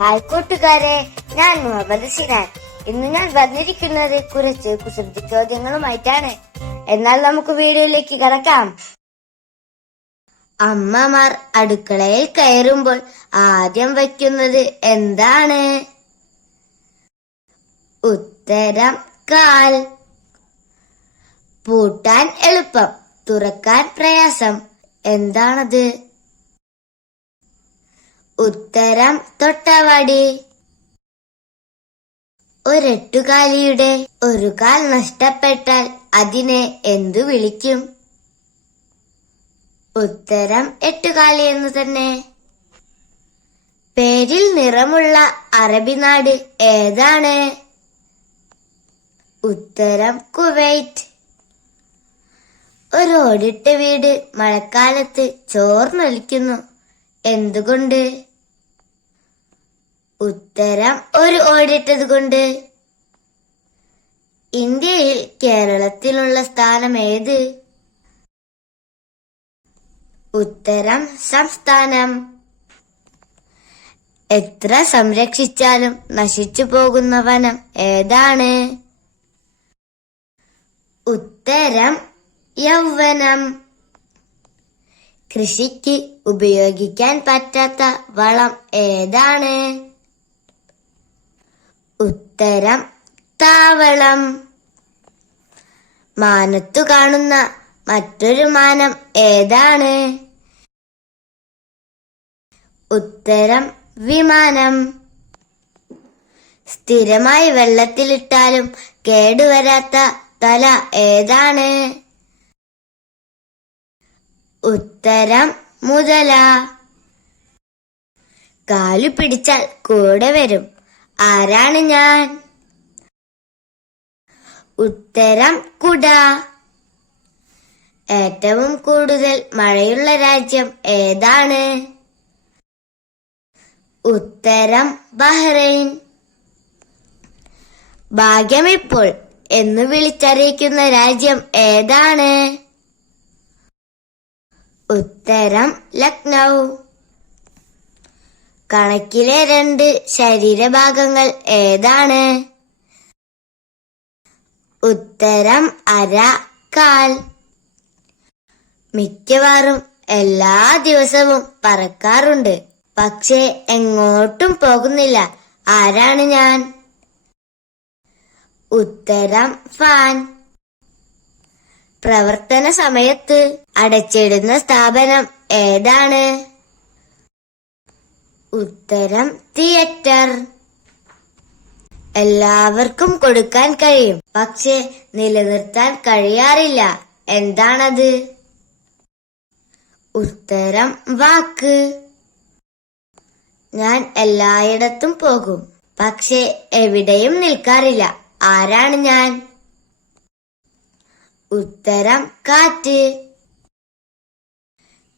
Hi കൂട്ടുകാരെ, ഞാൻ മുഹമ്മദ് സിനാൻ. ഇന്ന് ഞാൻ വന്നിരിക്കുന്നത് കുറച്ച് കുസൃതി ചോദ്യങ്ങളുമായിട്ടാണ്. എന്നാൽ നമുക്ക് വീഡിയോയിലേക്ക് കടക്കാം. അമ്മമാർ അടുക്കളയിൽ കയറുമ്പോൾ ആദ്യം വയ്ക്കുന്നത് എന്താണ്? ഉത്തരം കാൽ. പൂട്ടാൻ എളുപ്പം, തുറക്കാൻ പ്രയാസം, എന്താണത്? ഉത്തരം തൊട്ടാവാടി. ഒരെട്ടുകാലിയുടെ ഒരു കാൽ നഷ്ടപ്പെട്ടാൽ അതിനെ എന്തു വിളിക്കും? ഉത്തരം എട്ടുകാലി എന്ന് തന്നെ. പേരിൽ നിറമുള്ള അറബി നാട് ഏതാണ്? ഉത്തരം കുവൈറ്റ്. ഒരു ഓടിട്ട വീട് മഴക്കാലത്ത് ചോർന്നൊലിക്കുന്നു, എന്തുകൊണ്ട്? ഉത്തരം ഒരു ഓടിട്ടത് കൊണ്ട്. ഇന്ത്യയിൽ കേരളത്തിലുള്ള സ്ഥാനം ഏത്? ഉത്തരം സംസ്ഥാനം. എത്ര സംരക്ഷിച്ചാലും നശിച്ചു പോകുന്ന വനം ഏതാണ്? ഉത്തരം യൗവനം. കൃഷിക്ക് ഉപയോഗിക്കാൻ പറ്റാത്ത വളം ഏതാണ്? ഉത്തരം താവളം. മാനത്തു കാണുന്ന മറ്റൊരു മാനം ഏതാണ്? ഉത്തരം വിമാനം. സ്ഥിരമായി വെള്ളത്തിലിട്ടാലും കേടുവരാത്ത തല ഏതാണ്? ഉത്തരം മുതല. കാലു പിടിച്ചാൽ കൂടെ വരും, ആരാണ് ഞാൻ? ഉത്തരം കുട. ഏറ്റവും കൂടുതൽ മഴയുള്ള രാജ്യം ഏതാണ്? ഉത്തരം ബഹ്റൈൻ. ഭാഗ്യമിപ്പോൾ എന്ന് വിളിച്ചറിയിക്കുന്ന രാജ്യം ഏതാണ്? ഉത്തരം ലക്നൗ. കണക്കിലെ 2 ശരീരഭാഗങ്ങൾ ഏതാണ്? ഉത്തരം അര, കാൽ. മിക്കവാറും എല്ലാ ദിവസവും പറക്കാറുണ്ട്, പക്ഷേ എങ്ങോട്ടും പോകുന്നില്ല, ആരാണ് ഞാൻ? ഉത്തരം ഫാൻ. പ്രവർത്തന സമയത്ത് അടച്ചിടുന്ന സ്ഥാപനം ഏതാണ്? ഉത്തരം തിയേറ്റർ. എല്ലാവർക്കും കൊടുക്കാൻ കഴിയും, പക്ഷെ നിലനിർത്താൻ കഴിയാറില്ല, എന്താണത്? ഉത്തരം വാക്ക്. ഞാൻ എല്ലായിടത്തും പോകും, പക്ഷെ എവിടെയും നിൽക്കാറില്ല, ആരാണ് ഞാൻ? ഉത്തരം കാറ്റ്.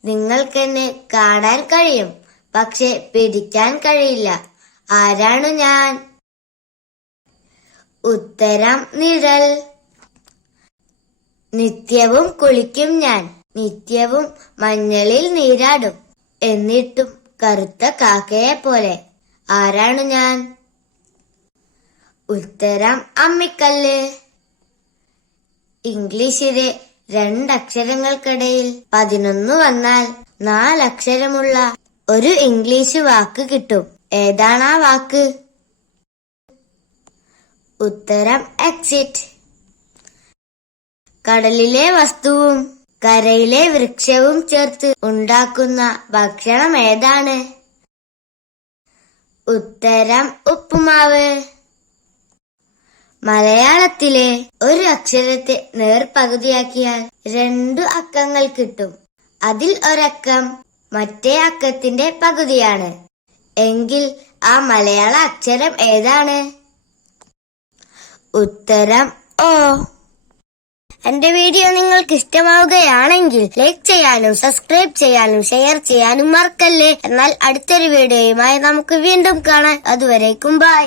നിങ്ങൾക്കെന്നെ കാണാൻ കഴിയും, പക്ഷെ പിടിക്കാൻ കഴിയില്ല, ആരാണ് ഞാൻ? ഉത്തരം നിഴൽ. നിത്യവും കുളിക്കും ഞാൻ, നിത്യവും മഞ്ഞളിൽ നീരാടും, എന്നിട്ടും കറുത്ത കാക്കയെ പോലെ, ആരാണ് ഞാൻ? ഉത്തരം അമ്മിക്കല്ല്. ഇംഗ്ലീഷിലെ 2 അക്ഷരങ്ങൾക്കിടയിൽ 11 വന്നാൽ 4 അക്ഷരമുള്ള ഒരു ഇംഗ്ലീഷ് വാക്ക് കിട്ടും, ഏതാണ് ആ വാക്ക്? ഉത്തരം എക്സിറ്റ്. കടലിലെ വസ്തുവും കരയിലെ വൃക്ഷവും ചേർത്ത് ഉണ്ടാക്കുന്ന ഭക്ഷണം ഏതാണ്? ഉത്തരം ഉപ്പുമാവ്. മലയാളത്തിലെ ഒരു അക്ഷരത്തെ നേർപകുതിയാക്കിയാൽ 2 അക്കങ്ങൾ കിട്ടും. അതിൽ ഒരക്കം മറ്റേ അക്കത്തിന്റെ പകുതിയാണ്. എങ്കിൽ ആ മലയാള അക്ഷരം ഏതാണ്? ഉത്തരം ഓ. എന്റെ വീഡിയോ നിങ്ങൾക്ക് ഇഷ്ടമാവുകയാണെങ്കിൽ ലൈക്ക് ചെയ്യാനും സബ്സ്ക്രൈബ് ചെയ്യാനും ഷെയർ ചെയ്യാനും മറക്കല്ലേ. എന്നാൽ അടുത്തൊരു വീഡിയോയുമായി നമുക്ക് വീണ്ടും കാണാം. അതുവരേക്കും ബൈ.